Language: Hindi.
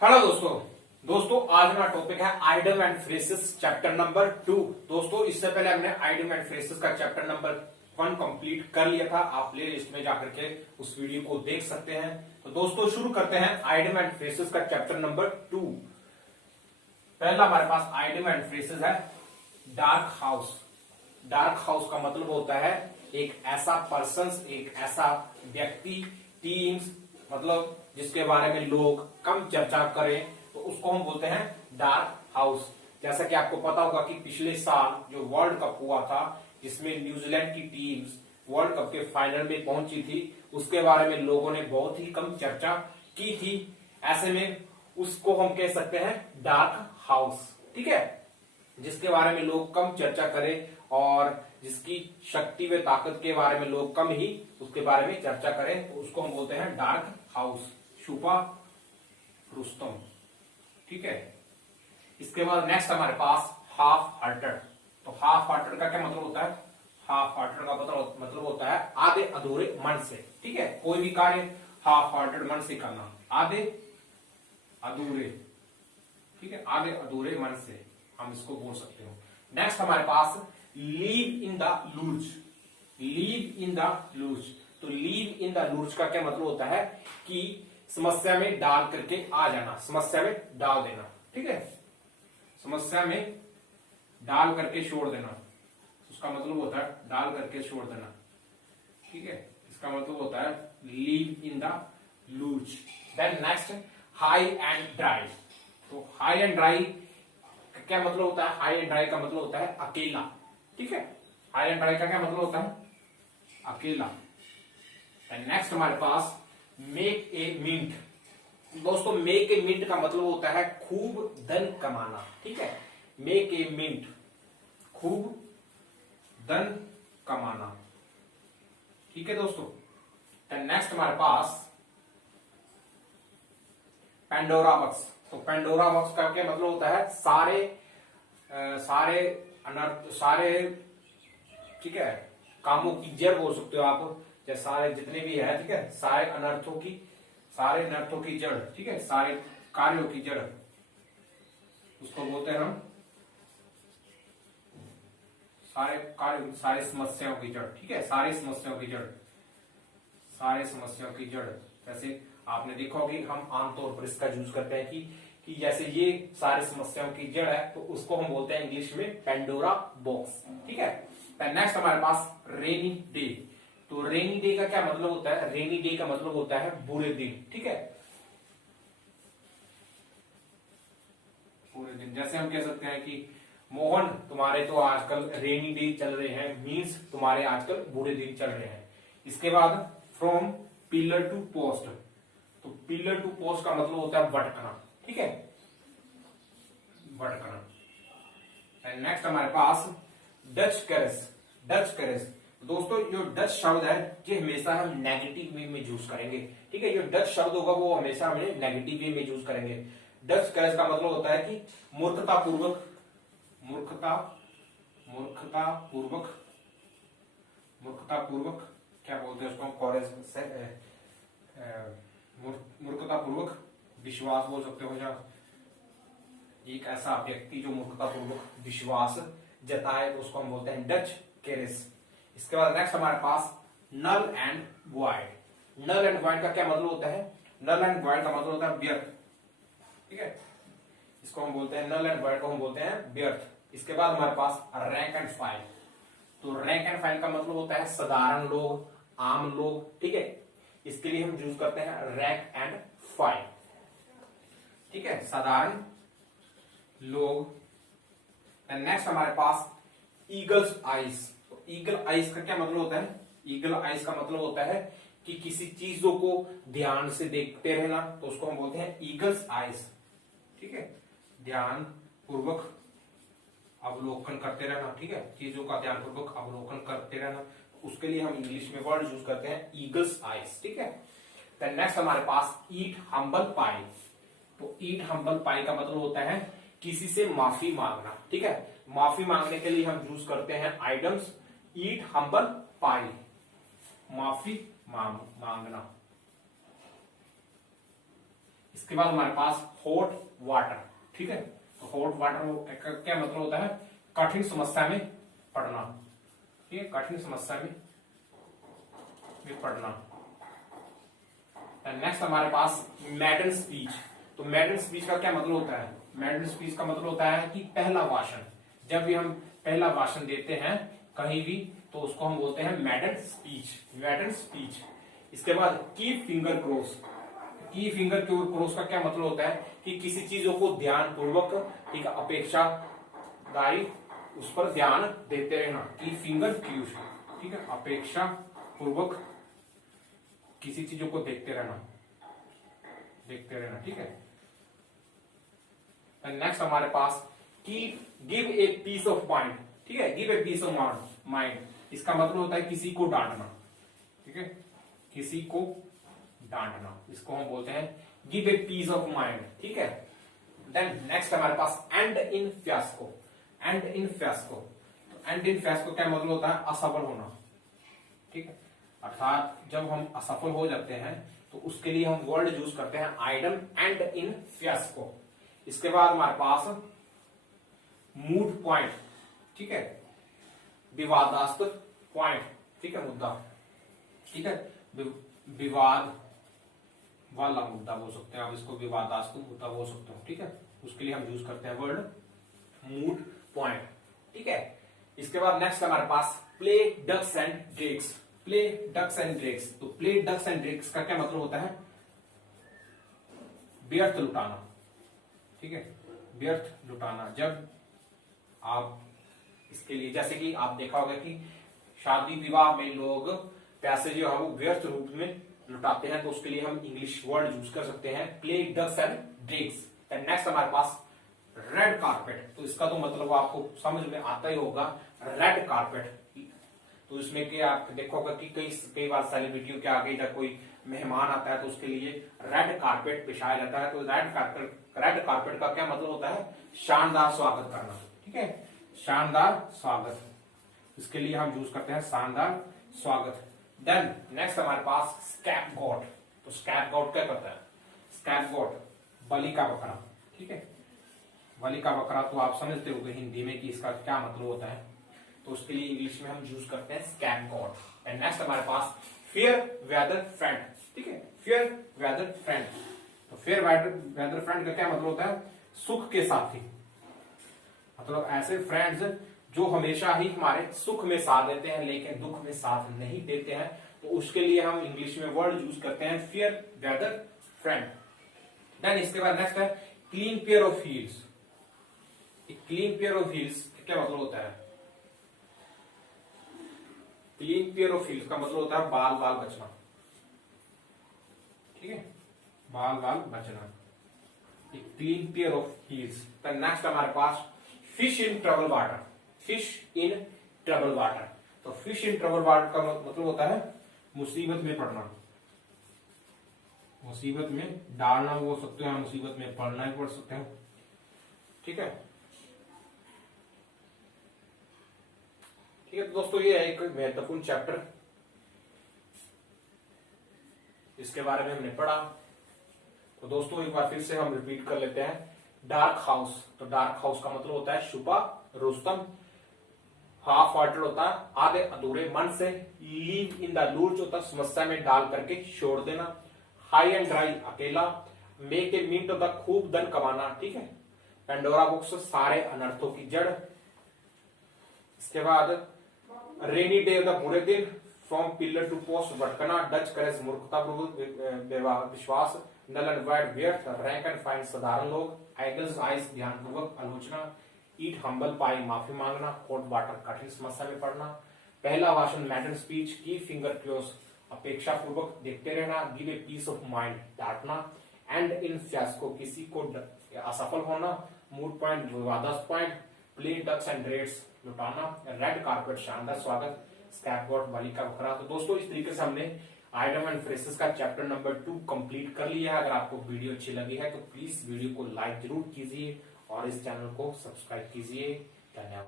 हेलो दोस्तों आज हमारा टॉपिक है idiom and phrases chapter number 2। दोस्तों इससे पहले हमने आइडम एंड फ्रेसेस का चैप्टर नंबर 1 कंप्लीट कर लिया था। आप प्ले लिस्ट में जाकर के उस वीडियो को देख सकते हैं। तो दोस्तों शुरू करते हैं आइडम एंड फ्रेसेस का चैप्टर नंबर 2। पहला हमारे पास आइडम एंड फ्रेसेस है डार्क हाउस। डार्क हाउस का मतलब होता है एक ऐसा पर्सन, एक ऐसा व्यक्ति, टीम्स, मतलब जिसके बारे में लोग कम चर्चा करें तो उसको हम बोलते हैं डार्क हाउस। जैसा कि आपको पता होगा कि पिछले साल जो वर्ल्ड कप हुआ था जिसमें न्यूजीलैंड की टीम्स वर्ल्ड कप के फाइनल में पहुंची थी, उसके बारे में लोगों ने बहुत ही कम चर्चा की थी। ऐसे में उसको हम कह सकते हैं डार्क हाउस। ठीक है, जिसके बारे में लोग कम चर्चा करें और जिसकी शक्ति व ताकत के बारे में लोग कम ही उसके बारे में चर्चा करें तो उसको हम बोलते हैं डार्क हाउस। छुपा रुस्तम। ठीक है, इसके बाद नेक्स्ट हमारे पास हाफ हार्टेड। तो हाफ हार्टेड का क्या मतलब होता है? हाफ हार्टेड का मतलब होता है आधे अधूरे मन से। ठीक है, कोई भी कार्य हाफ हार्टेड मन से करना, आधे अधूरे। ठीक है, आधे अधूरे मन से हम इसको बोल सकते हो। नेक्स्ट हमारे पास leave in the lurch. Leave in the lurch. तो लीव इन द लूज का क्या मतलब होता है कि समस्या में डाल करके आ जाना, समस्या में डाल देना। ठीक है, समस्या में डाल करके छोड़ देना, उसका मतलब होता है डाल करके छोड़ देना। ठीक है, इसका मतलब होता है leave in the loose. Then next high and dry. तो हाई एंड ड्राई का क्या मतलब होता है? हाई एंड ड्राई का मतलब होता है अकेला। ठीक है, हाई एंड ड्राई का क्या मतलब होता है? अकेला। नेक्स्ट हमारे पास मेक ए मिंट। दोस्तों मेक ए मिंट का मतलब होता है खूब धन कमाना। ठीक है, मेक ए मिंट, खूब धन कमाना। ठीक है दोस्तों। नेक्स्ट हमारे पास पेंडोरा बॉक्स। तो पेंडोरा बॉक्स का क्या मतलब होता है? सारे अनर्थ, सारे, ठीक है, कामों की जड़ बोल सकते हो आप, जैसे सारे जितने भी है, ठीक है, सारे अनर्थों की जड़। ठीक है, सारे कार्यों की जड़, उसको बोलते हैं हम सारे कार्य, सारी समस्याओं की जड़। ठीक है, सारी समस्याओं की जड़, सारे समस्याओं की जड़। जैसे आपने देखा होगी हम आमतौर पर इसका यूज करते हैं कि जैसे ये सारी समस्याओं की जड़ है तो उसको हम बोलते हैं इंग्लिश में पेंडोरा बॉक्स। ठीक है, नेक्स्ट हमारे पास रेनी डे। तो रेनी डे का क्या मतलब होता है? रेनी डे का मतलब होता है बुरे दिन। ठीक है, बुरे दिन। जैसे हम कह सकते हैं कि मोहन तुम्हारे तो आजकल रेनी डे चल रहे हैं, मीन्स तुम्हारे आजकल बुरे दिन चल रहे हैं। इसके बाद फ्रॉम पिलर टू पोस्ट। तो पिलर टू पोस्ट का मतलब होता है भटकना। ठीक है, भटकना। नेक्स्ट हमारे पास डच करेज। डच करेज। दोस्तों जो डच शब्द है ये हमेशा हम नेगेटिव वे में यूज करेंगे। ठीक है, जो डच शब्द होगा वो हमेशा हमें नेगेटिव वे में यूज करेंगे। डच करेज का मतलब होता है कि मूर्खतापूर्वक, मूर्खतापूर्वक क्या बोलते हैं उसको? कॉरेज से मूर्खतापूर्वक विश्वास बोल सकते हो। या एक ऐसा व्यक्ति जो मूर्खतापूर्वक विश्वास जताए तो उसको हम बोलते हैं डच केरेस। इसके बाद नेक्स्ट हमारे पास null and void. Null and void का क्या मतलब होता है? नल एंड वॉइड का मतलब होता है व्यर्थ। ठीक है, इसको हम बोलते हैं नल एंड वॉइड को हम बोलते हैं व्यर्थ। इसके बाद हमारे पास रैंक एंड फाइल। तो रैंक एंड फाइल का मतलब होता है साधारण लोग, आम लोग। ठीक है, इसके लिए हम यूज करते हैं रैंक एंड फाइल। ठीक है, साधारण लोग। नेक्स्ट हमारे पास ईगल्स आइज। तो ईगल आइज का क्या मतलब होता है? ईगल आइज का मतलब होता है कि किसी चीजों को ध्यान से देखते रहना, तो उसको हम बोलते हैं ईगल्स आइज। ठीक है, ध्यान पूर्वक अवलोकन करते रहना। ठीक है, चीजों का ध्यान पूर्वक अवलोकन करते रहना, उसके लिए हम इंग्लिश में वर्ड यूज करते हैं ईगल्स आइज। ठीक है, नेक्स्ट हमारे पास ईट हम्बल पाई। तो ईट हम्बल पाई का मतलब होता है किसी से माफी मांगना। ठीक है, माफी मांगने के लिए हम यूज करते हैं आइटम्स ईट हम्बल पाई, माफी मांगना। इसके बाद हमारे पास हॉट वाटर, ठीक है। तो हॉट वाटर का क्या मतलब होता है, कठिन समस्या में पड़ना, ठीक है, कठिन समस्या में पड़ना। नेक्स्ट हमारे पास मैडन स्पीच। तो मैडन स्पीच का क्या मतलब होता है, मैडन स्पीच का मतलब होता है कि पहला भाषण। जब भी हम पहला भाषण देते हैं कहीं भी तो उसको हम बोलते हैं मैडन स्पीच, मैडन स्पीच। इसके बाद कीप फिंगर क्रॉस। की फिंगर क्रॉस का क्या मतलब होता है कि किसी चीजों को ध्यान पूर्वक, ठीक है, अपेक्षादायी उस पर ध्यान देते रहना, की फिंगर क्रूज, ठीक है, अपेक्षा पूर्वक किसी चीजों को देखते रहना, ठीक है। नेक्स्ट हमारे पास की give a piece of mind, ठीक है, give a piece of mind. इसका मतलब होता है किसी को डांटना, ठीक है, किसी को डांटना, इसको हम बोलते हैं give a piece of mind, ठीक है। देन नेक्स्ट हमारे पास end in fiasco, end in fiasco. End in fiasco क्या मतलब होता है, असफल होना, ठीक है। अर्थात जब हम असफल हो जाते हैं तो उसके लिए हम वर्ड यूज करते हैं आइडम एंड इन फियास्को। इसके बाद हमारे पास मूड पॉइंट, ठीक है, विवादास्पद पॉइंट, ठीक है, मुद्दा, ठीक है, विवाद वाला मुद्दा बोल सकते हैं आप इसको, विवादास्पद मुद्दा बोल सकते हो, ठीक है। उसके लिए हम यूज करते हैं वर्ड मूड पॉइंट, ठीक है। इसके बाद नेक्स्ट हमारे पास play ducks and drakes, play ducks and drakes. तो प्ले डक्स एंड ड्रेक्स का क्या मतलब होता है, व्यर्थ लुटाना, ठीक है, व्यर्थ लुटाना। जब आप इसके लिए, जैसे कि आप देखा होगा कि शादी विवाह में लोग पैसे जो है वो व्यर्थ रूप में लुटाते हैं, तो उसके लिए हम इंग्लिश वर्ड यूज कर सकते हैं play ducks and drakes. Next हमारे पास रेड कारपेट। तो इसका तो मतलब आपको समझ में आता ही होगा, रेड कारपेट। तो इसमें कि आप देखोगे कि कई बार सेलिब्रिटियों के आगे जब कोई मेहमान आता है तो उसके लिए रेड कारपेट बिछाया जाता है। तो रेड कारपेट का क्या मतलब होता है, शानदार स्वागत करना, ठीक है, शानदार स्वागत। इसके लिए हम यूज करते हैं शानदार स्वागत। देन नेक्स्ट हमारे पास स्कैपगोट। तो स्कैपगोट क्या करता है, स्कैपगोट बलि का बकरा, ठीक है, बलि का बकरा। तो आप समझते होंगे हिंदी में कि इसका क्या मतलब होता है, तो उसके लिए इंग्लिश में हम यूज करते हैं स्कैपगोट। एंड नेक्स्ट हमारे पास फेयर वेदर फ्रेंड, ठीक है, फेयर वेदर फ्रेंड। तो फेयर वेदर फ्रेंड का क्या मतलब होता है, सुख के साथी, मतलब ऐसे फ्रेंड्स जो हमेशा ही हमारे सुख में साथ देते हैं लेकिन दुख में साथ नहीं देते हैं। तो उसके लिए हम इंग्लिश में वर्ड यूज करते हैं फेयर वेदर फ्रेंड। देन इसके बाद नेक्स्ट है clean pair of heels. Clean pair of heels क्या मतलब होता है, क्लीन पेयर ऑफ हील्स का मतलब होता है बाल बाल बचना, ठीक है, बाल बाल बचना, clean pair of heels. Next हमारे पास fish in trouble water, fish in trouble water. तो फिश इन ट्रबल वाटर का मतलब होता है मुसीबत में पड़ना, मुसीबत में डालना बोल सकते हैं, मुसीबत में पड़ना ही पड़ सकते हैं, ठीक है। ठीक है दोस्तों, ये है एक महत्वपूर्ण चैप्टर, इसके बारे में हमने पढ़ा। तो दोस्तों एक बार फिर से हम रिपीट कर लेते हैं। Dark house. तो डार्क हाउस का मतलब होता है छुपा रुस्तम। हाफ हार्टेड होता है आधे अधूरे मन से। लीव इन द लूज होता है समस्या में डाल करके छोड़ देना। हाई एंड ड्राई अकेला। मेक ए मीट होता खूब धन कमाना, ठीक है। पेंडोरा बुक्स सारे अनर्थों की जड़। इसके बाद रेनी डे होता बुरे दिन। फ्रॉम पिलर टू पोस्ट भटकना। डच करेज मूर्खता विश्वास। नल एंड वाइड व्यर्थ। रैंक एंड फाइन साधारण लोग। आइगल्स आइस ध्यानपूर्वक आलोचना। ईट हम्बल पाई माफी मांगना। कोट वाटर कठिन समस्या में पड़ना। पहला भाषण मैडन स्पीच की फिंगर क्लोज अपेक्षा पूर्वक देखते रहना। Give a piece of mind डांटना। एंड इन फियास्को किसी को असफल होना। मूड पॉइंट विवादास्पद point. Plain ducks and drakes लुटाना। रेड कारपेट शानदार स्वागत। स्कैपगोट बलि का बकरा। तो दोस्तों इस तरीके से हमने आइटम एंड फ्रेसेस का चैप्टर नंबर 2 कंप्लीट कर लिया है। अगर आपको वीडियो अच्छी लगी है तो प्लीज वीडियो को लाइक जरूर कीजिए और इस चैनल को सब्सक्राइब कीजिए। धन्यवाद।